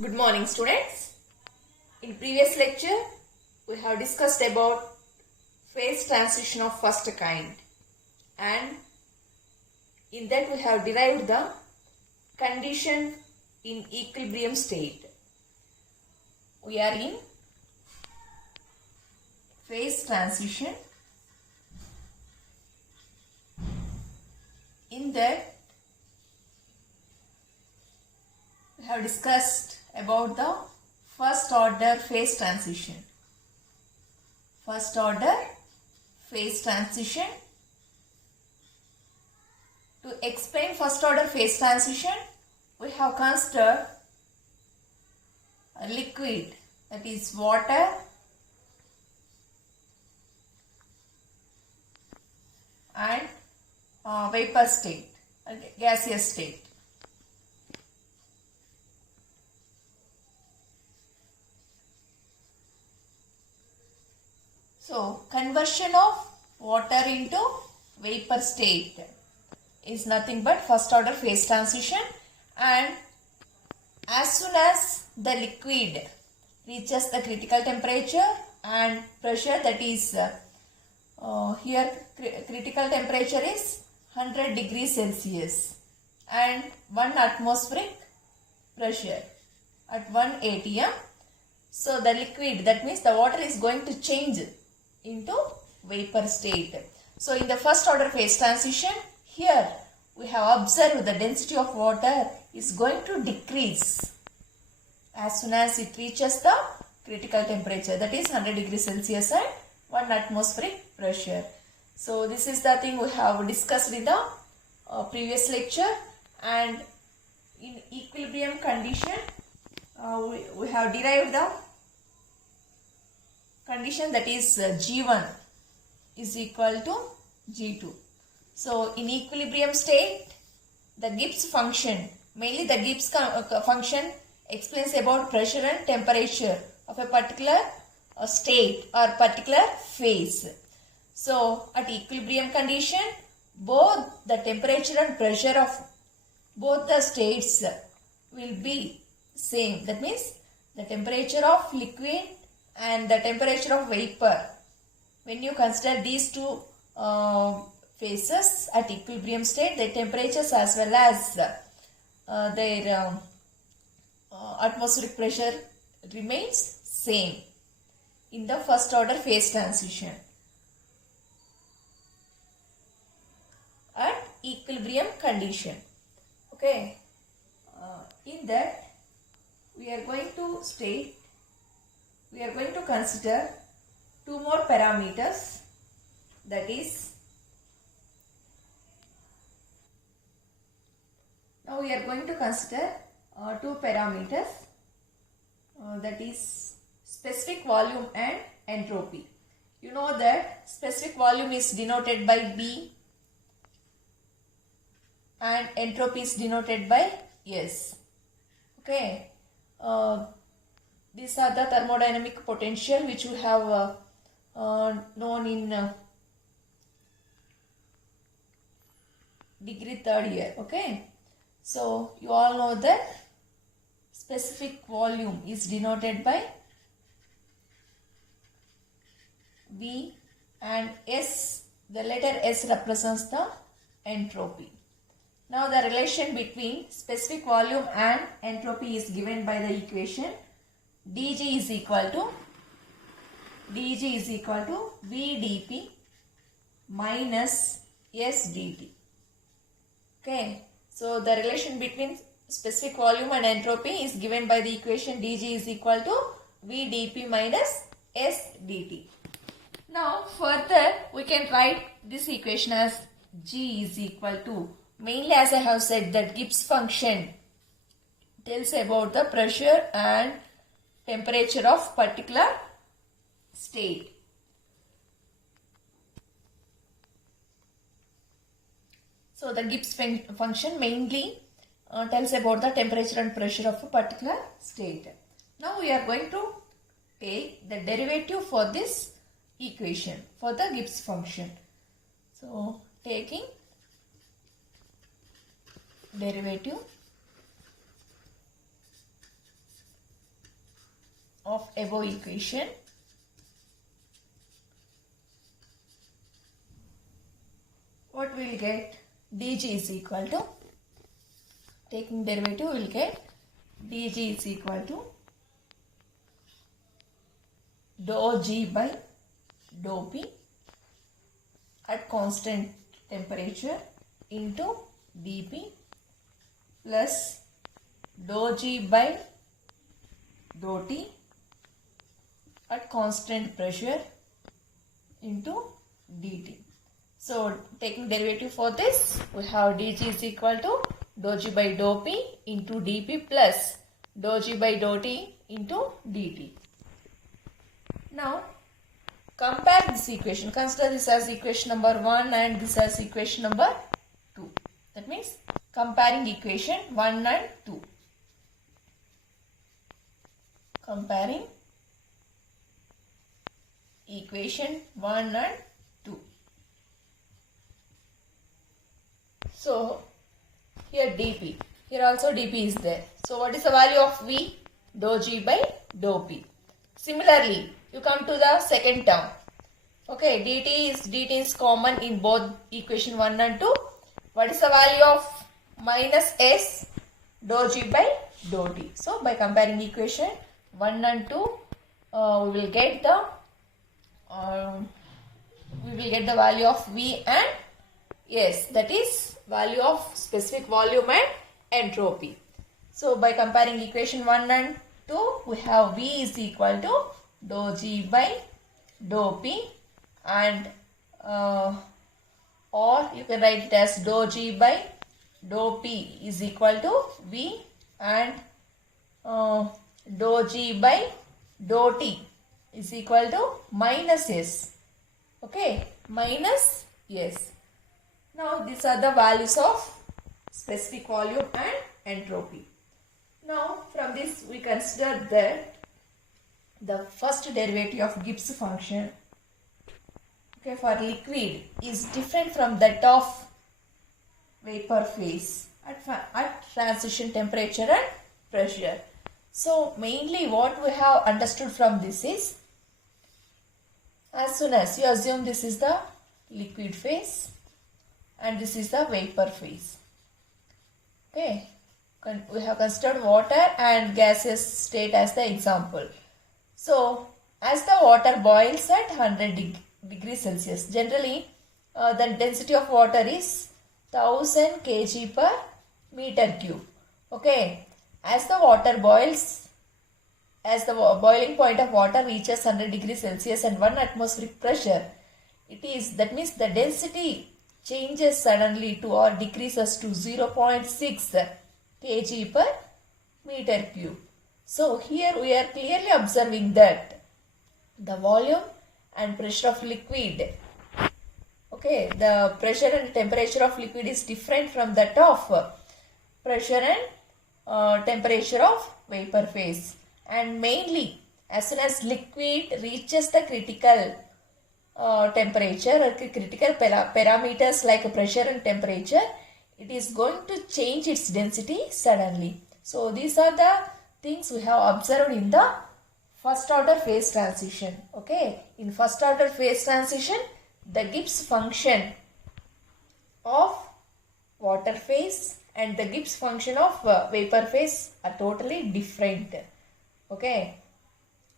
Good morning, students. In previous lecture, we have discussed about phase transition of first kind, and in that we have derived the condition in equilibrium state. We are in phase transition. In that we have discussed about the first order phase transition. First order phase transition. To explain first order phase transition, we have considered a liquid, that is water, and vapor state, gaseous state. So, conversion of water into vapor state is nothing but first order phase transition, and as soon as the liquid reaches the critical temperature and pressure, that is here critical temperature is 100 degrees Celsius and 1 atmospheric pressure at 1 atm. So the liquid, that means the water, is going to change into vapor state. So in the first order phase transition, here we have observed the density of water is going to decrease as soon as it reaches the critical temperature, that is 100 degrees Celsius and 1 atmospheric pressure. So this is the thing we have discussed in the previous lecture, and in equilibrium condition we have derived the condition, that is G1 is equal to G2. So in equilibrium state, the Gibbs function, mainly the Gibbs function explains about pressure and temperature of a particular state or particular phase. So at equilibrium condition, both the temperature and pressure of both the states will be same. That means the temperature of liquid and the temperature of vapor, when you consider these two phases at equilibrium state, their temperatures as well as their atmospheric pressure remains same in the first order phase transition at equilibrium condition. Okay, in that we are going to consider two more parameters, that is, now we are going to consider two parameters, that is specific volume and entropy. You know that specific volume is denoted by B and entropy is denoted by S. Okay. These are the thermodynamic potential which we have known in degree 3rd year. Okay. So you all know that specific volume is denoted by V and S, the letter S represents the entropy. Now the relation between specific volume and entropy is given by the equation dG is equal to VdP minus SdT. Okay, so the relation between specific volume and entropy is given by the equation dG is equal to VdP minus SdT. Now further we can write this equation as G is equal to, mainly as I have said, that Gibbs function tells about the pressure and temperature of particular state. So the Gibbs function mainly tells about the temperature and pressure of a particular state. Now we are going to take the derivative for this equation, for the Gibbs function. So taking derivative of above equation, what we will get? dg is equal to, taking derivative, we will get dg is equal to dou g by dou p at constant temperature into dp plus dou g by dou t at constant pressure into dt. So taking derivative for this, we have dg is equal to dou g by dou p into dp plus dou g by dou t into dt. Now compare this equation. Consider this as equation number 1 and this as equation number 2. That means comparing equation 1 and 2. Comparing equation 1 and 2. So here dp, here also dp is there. So what is the value of v? Dou g by dou p. Similarly, you come to the second term. Okay, dt is common in both equation 1 and 2. What is the value of minus s dou g by dou t? So by comparing equation 1 and 2, we will get the value of v and s, that is value of specific volume and entropy. So by comparing equation 1 and 2, we have v is equal to dou g by dou p and or you can write it as dou g by dou p is equal to v and dou g by dou t is equal to minus s. Okay, minus s. Now these are the values of specific volume and entropy. Now from this we consider that the first derivative of Gibbs function, okay, for liquid is different from that of vapor phase at transition temperature and pressure. So mainly what we have understood from this is, as soon as you assume this is the liquid phase and this is the vapor phase. Okay, we have considered water and gaseous state as the example. So as the water boils at 100 degrees Celsius, generally the density of water is 1000 kg per meter cube. Okay, as the water boils, as the boiling point of water reaches 100 degrees Celsius and 1 atmospheric pressure, that means the density changes suddenly to or decreases to 0.6 kg per meter cube. So here we are clearly observing that the volume and pressure of liquid, okay, the pressure and temperature of liquid is different from that of pressure and temperature of vapor phase. And mainly as soon as liquid reaches the critical temperature or critical parameters like pressure and temperature, it is going to change its density suddenly. So these are the things we have observed in the first order phase transition. Okay, in first order phase transition, the Gibbs function of water phase and the Gibbs function of vapor phase are totally different. Okay,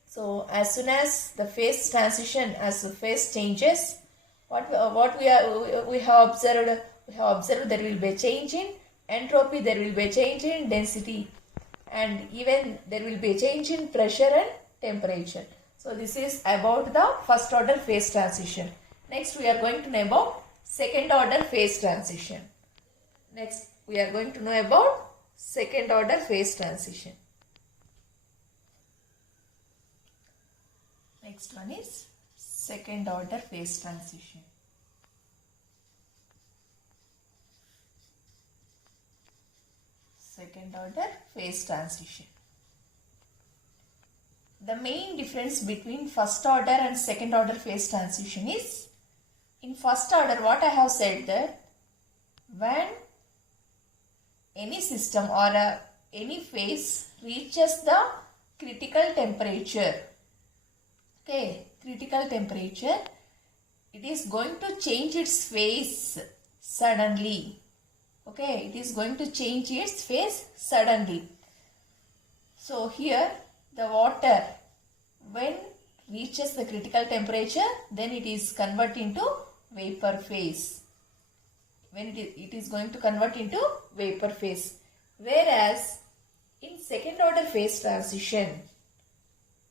so as soon as the phase transition, as the phase changes, we have observed there will be a change in entropy, there will be a change in density, and even there will be a change in pressure and temperature. So this is about the first order phase transition. Next we are going to know about second order phase transition. Next we are going to know about second order phase transition. Next one is second order phase transition. Second order phase transition. The main difference between first order and second order phase transition is, in first order what I have said that when any system or any phase reaches the critical temperature. Okay, critical temperature, it is going to change its phase suddenly. Okay, it is going to change its phase suddenly. So here the water, when reaches the critical temperature, then it is converted into vapor phase. When it is going to convert into vapor phase. Whereas in second order phase transition,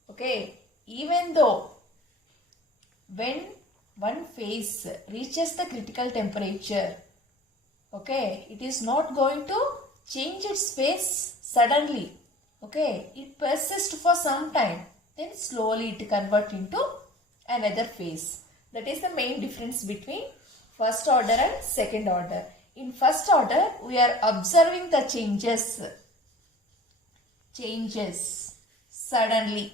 okay, even though when one phase reaches the critical temperature, okay, it is not going to change its phase suddenly. Okay, it persists for some time, then slowly it converts into another phase. That is the main difference between first order and second order. In first order, we are observing the changes suddenly.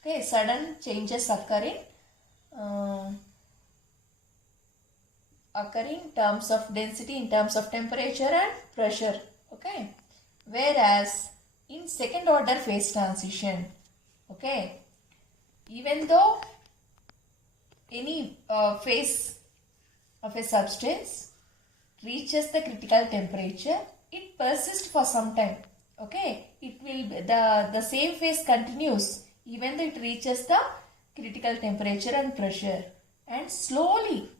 Okay, sudden changes occur in terms of density, in terms of temperature and pressure. Okay, whereas in second order phase transition, okay, even though any phase of a substance reaches the critical temperature, it persists for some time. Okay, it will be the same phase continues even though it reaches the critical temperature and pressure, and slowly,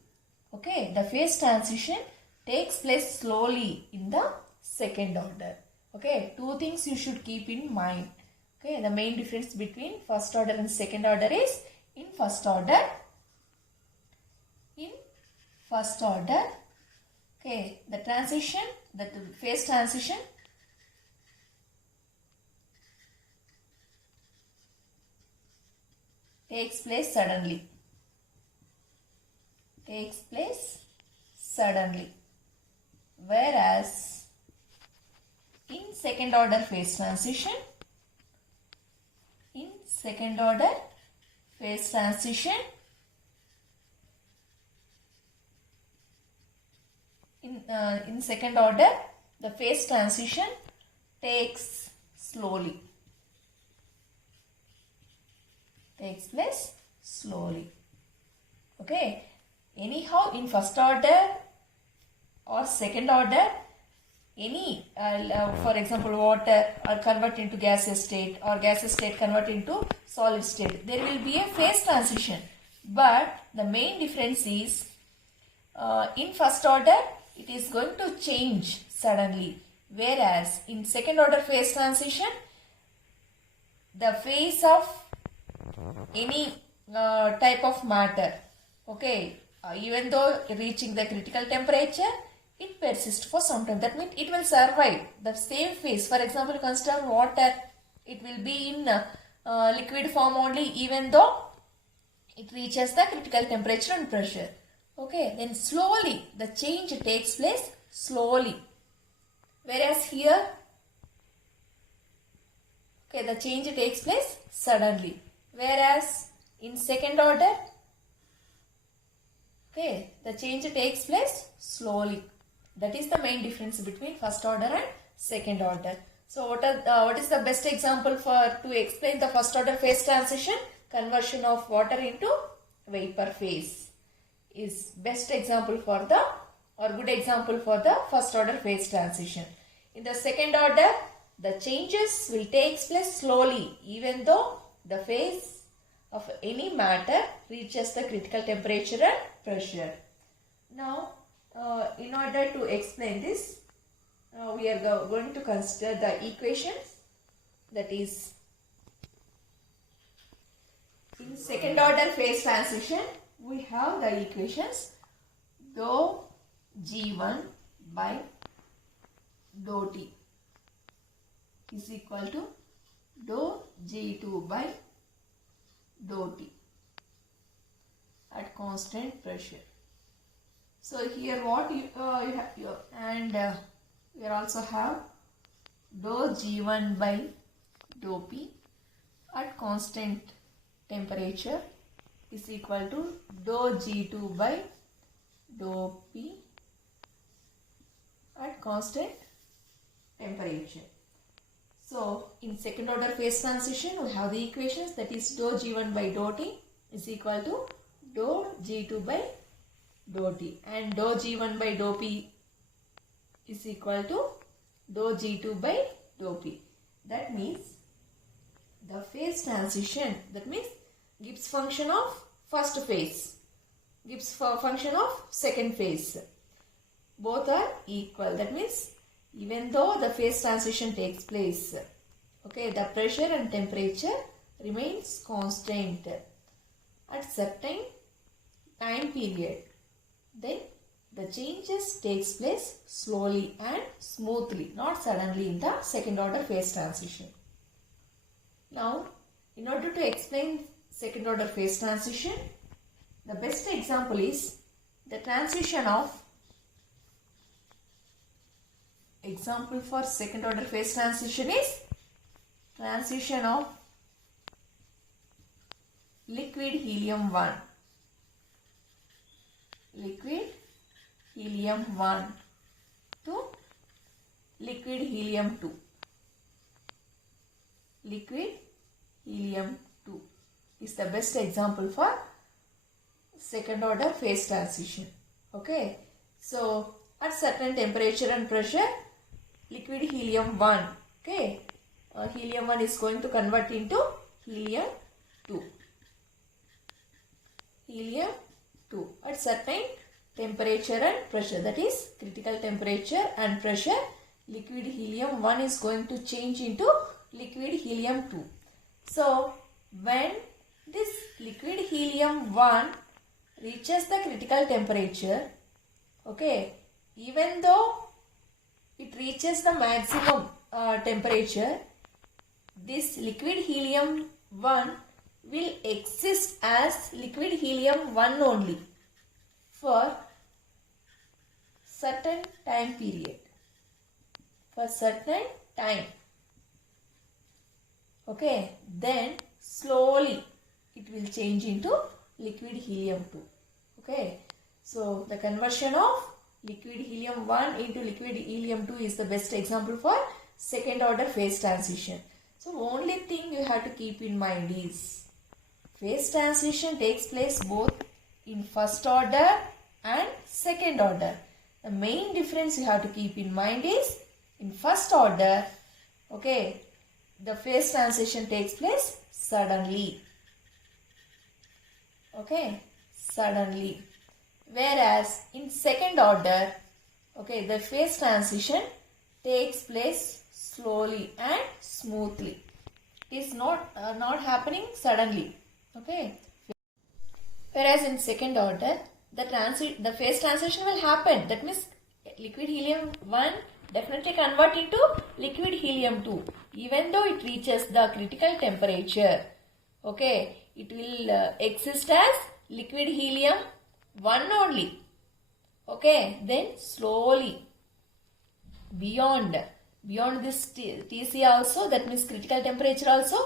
okay, the phase transition takes place slowly in the second order. Okay, two things you should keep in mind. Okay, the main difference between first order and second order is in first order, okay, the phase transition takes place suddenly. Whereas in second order phase transition, in second order the phase transition takes place slowly. Okay, anyhow, in first order or second order, any for example water or convert into gaseous state or gaseous state convert into solid state, there will be a phase transition, but the main difference is in first order it is going to change suddenly, whereas in second order phase transition, the phase of any type of matter, okay, even though reaching the critical temperature, it persists for some time. That means it will survive the same phase. For example, consider water, it will be in liquid form only even though it reaches the critical temperature and pressure. Okay, then slowly the change takes place slowly, whereas here, okay, the change takes place suddenly, whereas in second order, okay, the change takes place slowly. That is the main difference between first order and second order. So what is the best example to explain the first order phase transition? Conversion of water into vapor phase is best example for the, or good example for the first order phase transition. In the second order, the changes will take place slowly even though the phase of any matter reaches the critical temperature and pressure. Now, in order to explain this, we are going to consider the equations. That is, in second order phase transition, we have the equations dou G1 by dou T is equal to dou G2 by dou T at constant pressure. So here what you have here, and we also have dou G1 by dou P at constant temperature is equal to dou G2 by dou P at constant temperature. So in second order phase transition, we have the equations, that is dou G1 by dou T is equal to dou G2 by dou T, and dou G1 by dou P is equal to dou G2 by dou P. That means the phase transition, that means Gibbs function of first phase, Gibbs function of second phase, both are equal. That means even though the phase transition takes place, okay, the pressure and temperature remains constant at certain time period. Then the changes takes place slowly and smoothly, not suddenly in the second order phase transition. Now, in order to explain second order phase transition, the best example is the transition of, example for second order phase transition is transition of liquid helium 1, liquid helium 1 to liquid helium 2, liquid helium 2 is the best example for second order phase transition. Okay, so at certain temperature and pressure, liquid helium 1, okay, helium 1 is going to convert into helium 2, helium 2 at certain temperature and pressure, that is critical temperature and pressure, liquid helium 1 is going to change into liquid helium 2. So when this liquid helium 1 reaches the critical temperature, okay, even though it reaches the maximum temperature, this liquid helium 1 will exist as liquid helium 1 only for certain time period, for certain time. Okay, then slowly it will change into liquid helium 2. Okay, so the conversion of liquid helium 1 into liquid helium 2 is the best example for second order phase transition. So only thing you have to keep in mind is phase transition takes place both in first order and second order. The main difference you have to keep in mind is in first order, okay, the phase transition takes place suddenly, okay, suddenly, whereas in second order, okay, the phase transition takes place slowly and smoothly. It is not happening suddenly, okay. Whereas in second order, the phase transition will happen. That means liquid helium 1 definitely convert into liquid helium 2. Even though it reaches the critical temperature, okay, it will exist as liquid helium 1 only. Okay, then slowly beyond this TC also, that means critical temperature also,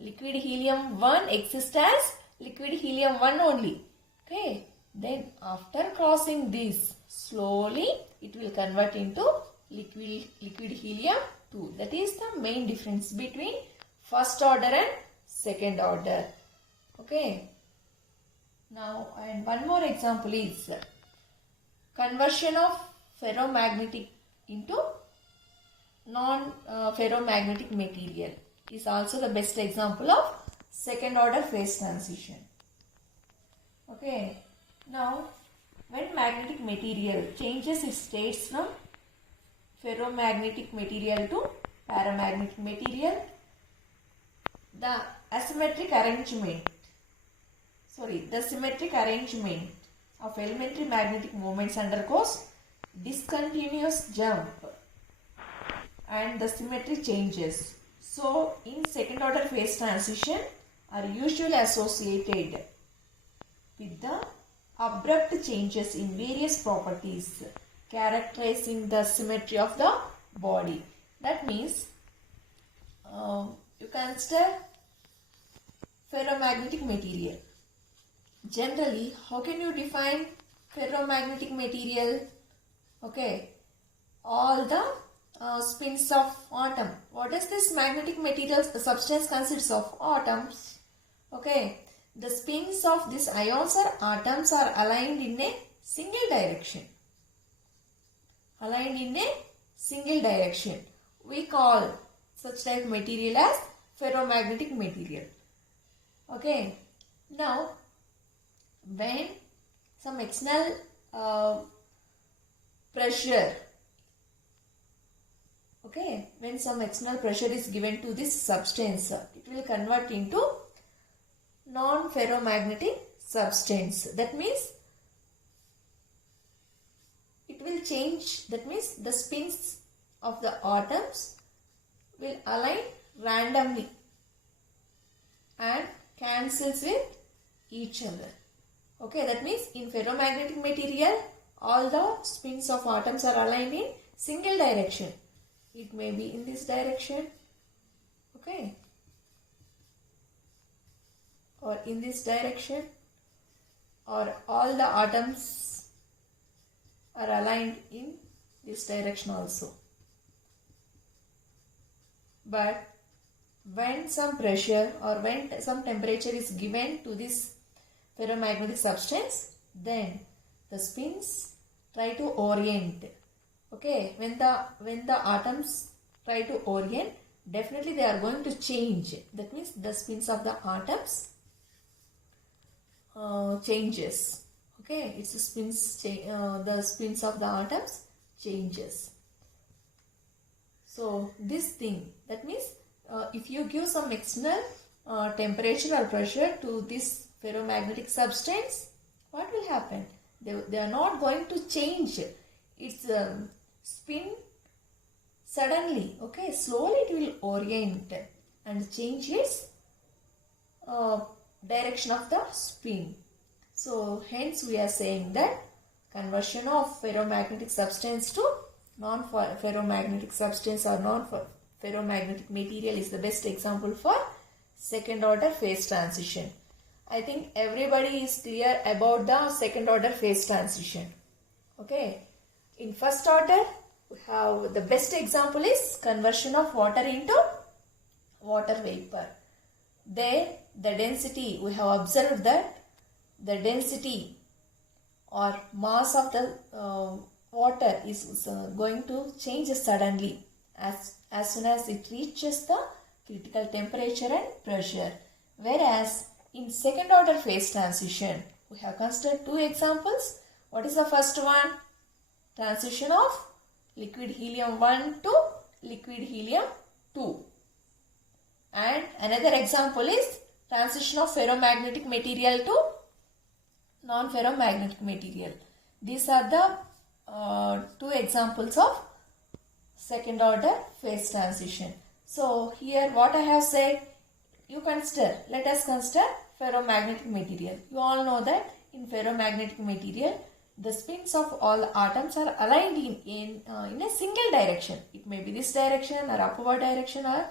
liquid helium 1 exists as liquid helium 1 only. Okay, then after crossing this, slowly it will convert into liquid helium 2. That is the main difference between first order and second order. Okay. Now, and one more example is conversion of ferromagnetic into non-ferromagnetic material is also the best example of second order phase transition. Okay. Now, when magnetic material changes its states from ferromagnetic material to paramagnetic material, the symmetric arrangement of elementary magnetic moments undergoes discontinuous jump and the symmetry changes. So, in second order phase transition are usually associated with the abrupt changes in various properties characterizing the symmetry of the body. That means you consider ferromagnetic material. Generally, how can you define ferromagnetic material? Okay, all the spins of atom. What is this magnetic material substance consists of? Atoms. Okay. The spins of these ions or atoms are aligned in a single direction. Aligned in a single direction. We call such type of material as ferromagnetic material. Okay. Now, when some external pressure, okay, when some external pressure is given to this substance, it will convert into non-ferromagnetic substance. That means it will change. That means the spins of the atoms will align randomly and cancels with each other. Okay, that means in ferromagnetic material, all the spins of atoms are aligned in single direction. It may be in this direction, okay, or in this direction, or all the atoms are aligned in this direction also. But when some pressure or when some temperature is given to this ferromagnetic substance, then the spins try to orient. Okay, when the atoms try to orient, definitely they are going to change. That means the spins of the atoms changes. Okay, it's the spins of the atoms changes. So this thing, that means if you give some external temperature or pressure to this ferromagnetic substance, what will happen? They are not going to change its spin suddenly. Okay, slowly it will orient and change its direction of the spin. So hence we are saying that conversion of ferromagnetic substance to non-ferromagnetic substance or non-ferromagnetic material is the best example for second order phase transition. I think everybody is clear about the second order phase transition. Okay. In first order, we have the best example is conversion of water into water vapor. There the density, we have observed that the density or mass of the water is going to change suddenly as soon as it reaches the critical temperature and pressure. Whereas in second order phase transition, we have considered two examples. What is the first one? Transition of liquid helium-1 to liquid helium-2. And another example is transition of ferromagnetic material to non-ferromagnetic material. These are the two examples of second order phase transition. So here what I have said, let us consider ferromagnetic material. You all know that in ferromagnetic material, the spins of all atoms are aligned in a single direction. It may be this direction or upward direction or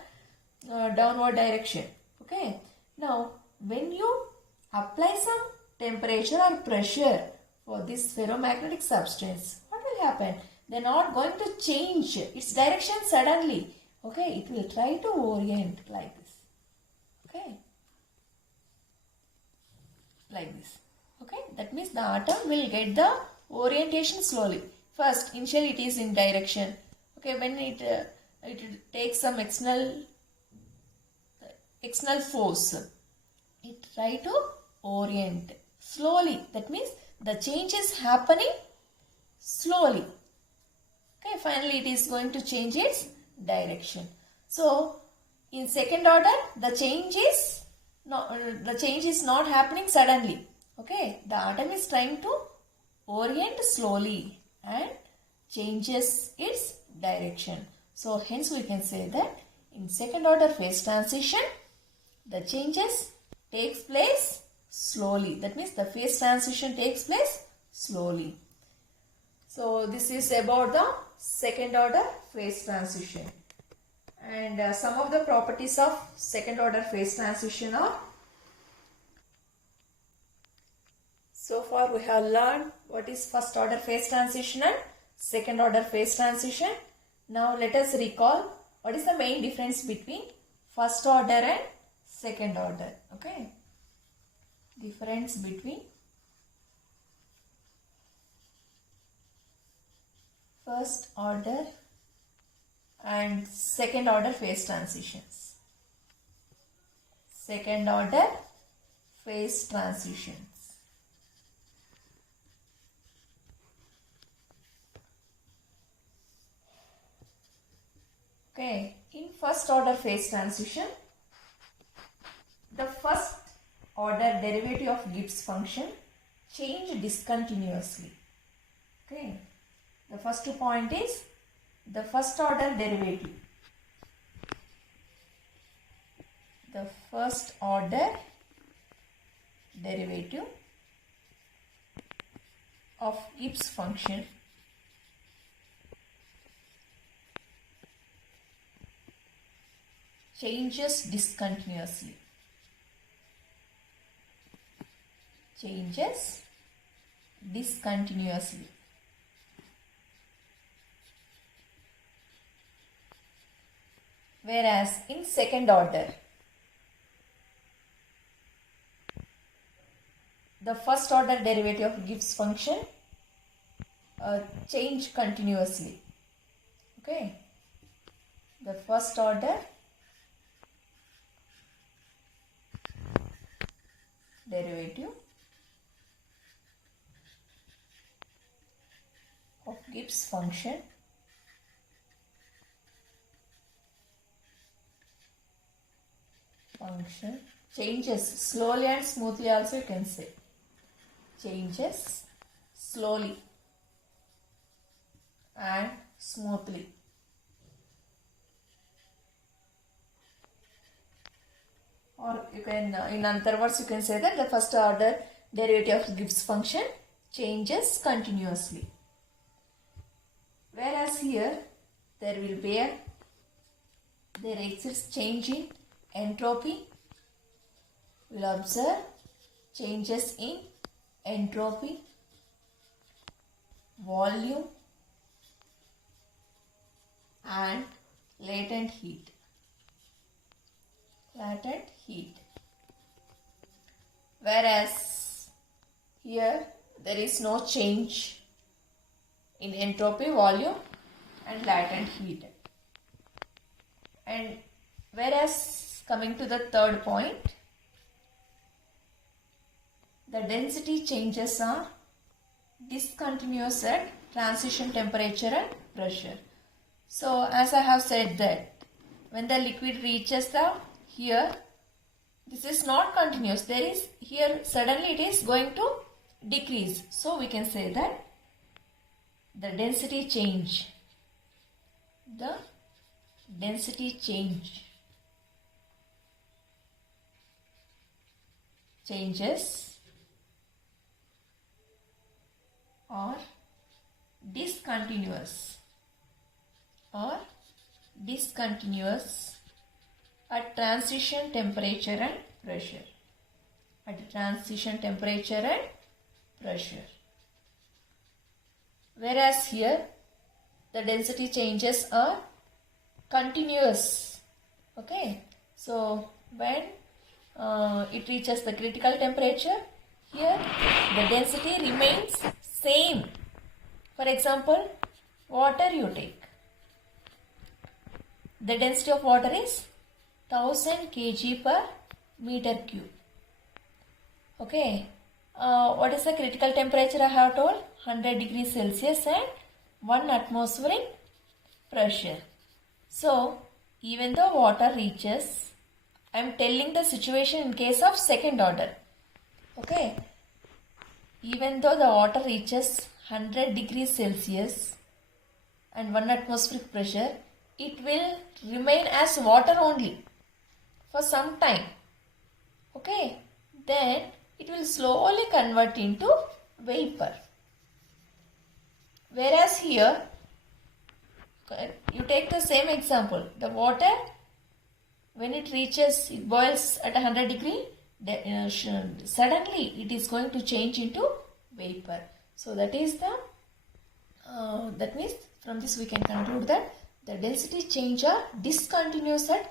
downward direction. Okay. Now, when you apply some temperature or pressure for this ferromagnetic substance, what will happen? They are not going to change its direction suddenly. Okay. It will try to orient like this. Okay. Like this. Okay. That means the atom will get the orientation slowly. First, initially it is in direction. Okay. When it takes some external force, it try to orient slowly. That means the change is happening slowly. Okay, finally it is going to change its direction. So in second order, the change is not happening suddenly. Okay, the atom is trying to orient slowly and changes its direction. So hence we can say that in second order phase transition, the changes takes place slowly. That means the phase transition takes place slowly. So this is about the second order phase transition. And some of the properties of second order phase transition are, so far we have learned what is first order phase transition and second order phase transition. Now let us recall what is the main difference between first order and second order. Okay. Difference between first order and second order phase transitions. Second order phase transitions. Okay, in first order phase transition, the first order derivative of Gibbs function change discontinuously. Okay, the first point is the first order derivative. The first order derivative of Gibbs function changes discontinuously. Changes discontinuously. Whereas in second order, the first order derivative of Gibbs function change continuously. Okay, the first order derivative of Gibbs function changes slowly and smoothly, also you can say. Changes slowly and smoothly. Or you can, in other words, you can say that the first order derivative of Gibbs function changes continuously. Whereas here there exists change in entropy. We will observe changes in entropy, volume and latent heat. Whereas here there is no change in entropy, volume and latent heat. And whereas coming to the third point, the density changes are discontinuous at transition temperature and pressure. So as I have said that when the liquid reaches the here, this is not continuous. There is here suddenly it is going to decrease. So we can say that the density change changes are discontinuous at transition temperature and pressure. Whereas here the density changes are continuous. Okay, so when it reaches the critical temperature, here the density remains same. For example, water you take. The density of water is 1000 kg per meter cube. Okay, what is the critical temperature I have told? 100 degrees Celsius and 1 atmospheric pressure. So, even though water reaches, I am telling the situation in case of second order. Okay, even though the water reaches 100 degrees Celsius and 1 atmospheric pressure, it will remain as water only for some time. Okay, then it will slowly convert into vapor. Whereas here, you take the same example, the water when it boils at 100 degree, suddenly it is going to change into vapor. So that is that means from this we can conclude that The density change are discontinuous at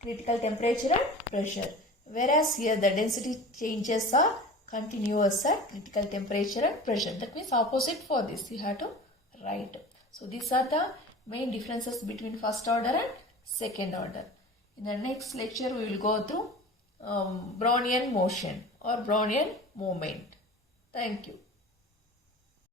critical temperature and pressure. Whereas here the density changes are continuous at critical temperature and pressure. That means opposite for this you have to write. So these are the main differences between first order and second order. In the next lecture we will go through Brownian motion or Brownian movement. Thank you.